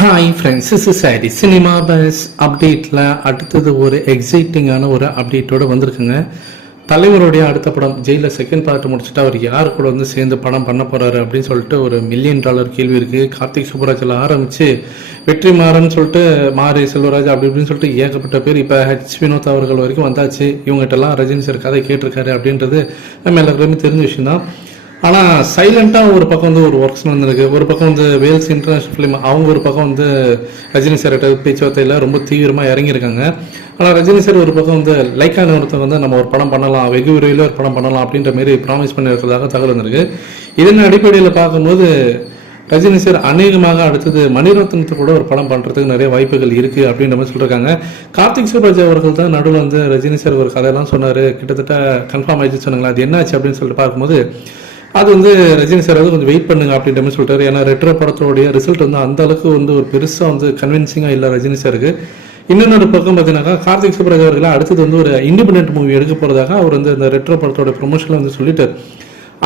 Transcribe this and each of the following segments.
Hi friends, this is sorry cinema bus அப்டேட்டில் அடுத்தது ஒரு எக்ஸைட்டிங்கான ஒரு அப்டேட்டோடு வந்திருக்குங்க. தலைவருடைய அடுத்த படம் ஜெயிலில் செகண்ட் பார்ட் முடிச்சுட்டு அவர் யார் கூட வந்து சேர்ந்து படம் பண்ண போகிறாரு அப்படின்னு சொல்லிட்டு ஒரு $1 மில்லியன் கேள்வி இருக்குது. கார்த்திக் சுப்புராஜில் ஆரம்பித்து வெற்றிமாறன் சொல்லிட்டு மாரி செல்வராஜ் அப்படி இப்படின்னு சொல்லிட்டு ஏகப்பட்ட பேர் இப்போ வினோத் அவர்கள் வரைக்கும் வந்தாச்சு. இவங்ககிட்டலாம் ரஜினி சார் கதை கேட்டிருக்காரு அப்படின்றது நம்ம எல்லாருக்குமே தெரிஞ்ச விஷயம் தான். ஆனால் சைலண்ட்டாக ஒரு பக்கம் வந்து ஒரு ஒர்க்ஸ் நடந்திருக்கு. ஒரு பக்கம் வந்து வேல்ஸ் இன்டர்நேஷனல் ஃபிலிம் அவங்க ஒரு பக்கம் வந்து ரஜினி சார்கிட்ட பேச்சுவார்த்தையில் ரொம்ப தீவிரமாக இறங்கியிருக்காங்க. ஆனால் ரஜினி சார் ஒரு பக்கம் வந்து லைக்கான ஒருத்தர் வந்து நம்ம ஒரு படம் பண்ணலாம், வெகு விரைவில் ஒரு படம் பண்ணலாம் அப்படின்ற மாரி ப்ராமிஸ் பண்ணியிருக்கிறதாக தகவல் வந்திருக்கு. இதன் அடிப்படையில் பார்க்கும்போது ரஜினி சார் அநேகமாக அடுத்தது மணிரத்னத்தை கூட ஒரு படம் பண்ணுறதுக்கு நிறைய வாய்ப்புகள் இருக்குது அப்படின்ற மாதிரி சொல்லியிருக்காங்க. கார்த்திக் சுப்புராஜ் அவர்கள் தான் நடுவில் வந்து ரஜினி சார் ஒரு கதையெல்லாம் சொன்னார், கிட்டத்தட்ட கன்ஃபார்ம் ஆயிடுச்சு சொன்னாங்களா, அது என்னாச்சு அப்படின்னு சொல்லிட்டு பார்க்கும்போது அது வந்து ரஜினி சார் வந்து கொஞ்சம் வெயிட் பண்ணுங்க அப்படின்ற மாதிரி சொல்லிட்டாரு. ஏன்னா ரெட்ரோ படத்தோடைய ரிசல்ட் வந்து அந்த அளவுக்கு வந்து ஒரு பெருசாக வந்து கன்வின்சிங்காக இல்லை ரஜினி சாருக்கு. இன்னொரு பக்கம் பார்த்தீங்கன்னாக்கா கார்த்திக் சுப்புராஜ் அவர்கள் அடுத்தது வந்து ஒரு இண்டிபெண்டன்ட் மூவி எடுக்க போகிறதாக அவர் வந்து அந்த ரெட்ரோ படத்தோட ப்ரொமோஷனில் வந்து சொல்லிட்டார்.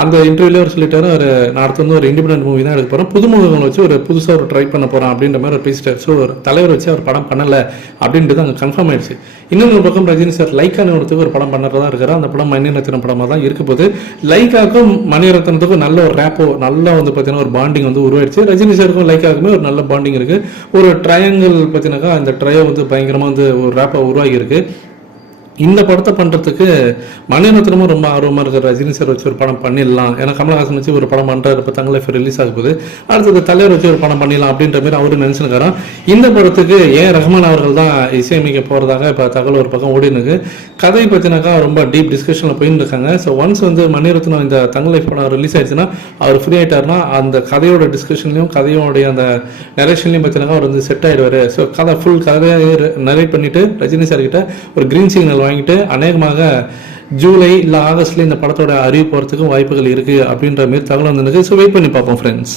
அந்த இன்டர்வியூல அவர் சொல்லிட்டாரு, நான் அடுத்து வந்து ஒரு இண்டிபெண்டன்ட் மூவி தான் எடுக்க போகிறேன், புதுமுகங்களை வச்சு ஒரு புதுசாக ஒரு ட்ரை பண்ண போகிறேன் அப்படின்ற மாதிரி அவர் பேசிட்டார். ஸோ ஒரு தலைவர் வச்சு அவர் படம் பண்ணலை அப்படின்றது அங்கே கன்ஃபார்ம் ஆயிடுச்சு. இன்னொரு பக்கம் ரஜினி சார் லைக்கான ஒருத்துக்கு ஒரு படம் பண்ணுறதா இருக்காரு. அந்த படம் மணிரத்னம் படமாக தான் இருக்க போது. லைக்காக்கும் மணிரத்னத்துக்கும் நல்ல ஒரு ரேப்போ, நல்லா வந்து பார்த்தீங்கன்னா ஒரு பாண்டிங் வந்து உருவாயிடுச்சு. ரஜினி சாருக்கும் லைக்காக்குமே ஒரு நல்ல பாண்டிங் இருக்குது. ஒரு ட்ரையாங்கிள் பார்த்தீங்கன்னாக்கா அந்த ட்ரையோ வந்து பயங்கரமாக வந்து ஒரு ரேப்போ உருவாகி இருக்கு. இந்த படத்தை பண்ணுறதுக்கு மணிரத்னமும் ரொம்ப ஆர்வமாக இருக்கிற ரஜினி சார் வச்சு ஒரு படம் பண்ணிடலாம். ஏன்னா கமல்ஹாசன் வச்சு ஒரு படம் பண்ணுறாரு, இப்போ தங்க லைஃப் ரிலீஸ் ஆக போகுது, அடுத்தது தலைவர் வச்சு ஒரு படம் பண்ணிடலாம் அப்படின்ற மாதிரி அவரு நினச்சிருக்காராம். இந்த படத்துக்கு ரஹ்மான் அவர்கள் தான் இசையமைக்க போகிறதாக இப்போ தகவல் ஒரு பக்கம் ஓடினுக்கு. கதை பற்றினாக்கா ரொம்ப டீப் டிஸ்கஷனில் போயின்னு இருக்காங்க. ஸோ ஒன்ஸ் வந்து மணிரத்னம் இந்த தங்க லைஃப் படம் ரிலீஸ் ஆயிடுச்சுன்னா அவர் ஃப்ரீ ஆகிட்டார்னா அந்த கதையோட டிஸ்கஷன்லையும் கதையோடைய அந்த நரேஷன்லையும் பார்த்தீங்கன்னா அவர் வந்து செட் ஆகிடுவார். ஸோ கதை ஃபுல் கதையை நரேட் பண்ணிவிட்டு ரஜினி சார் கிட்ட ஒரு கிரீன் சிக்னல் வாங்கிட்டு அநேகமாக ஜூலை இல்லை ஆகஸ்ட்ல இந்த படத்தோட அறிவு போகிறதுக்கும் வாய்ப்புகள் இருக்குது அப்படின்ற மாதிரி தகவல் வந்துருக்கு. ஸோ வெயிட் பண்ணி பார்ப்போம் ஃப்ரெண்ட்ஸ்.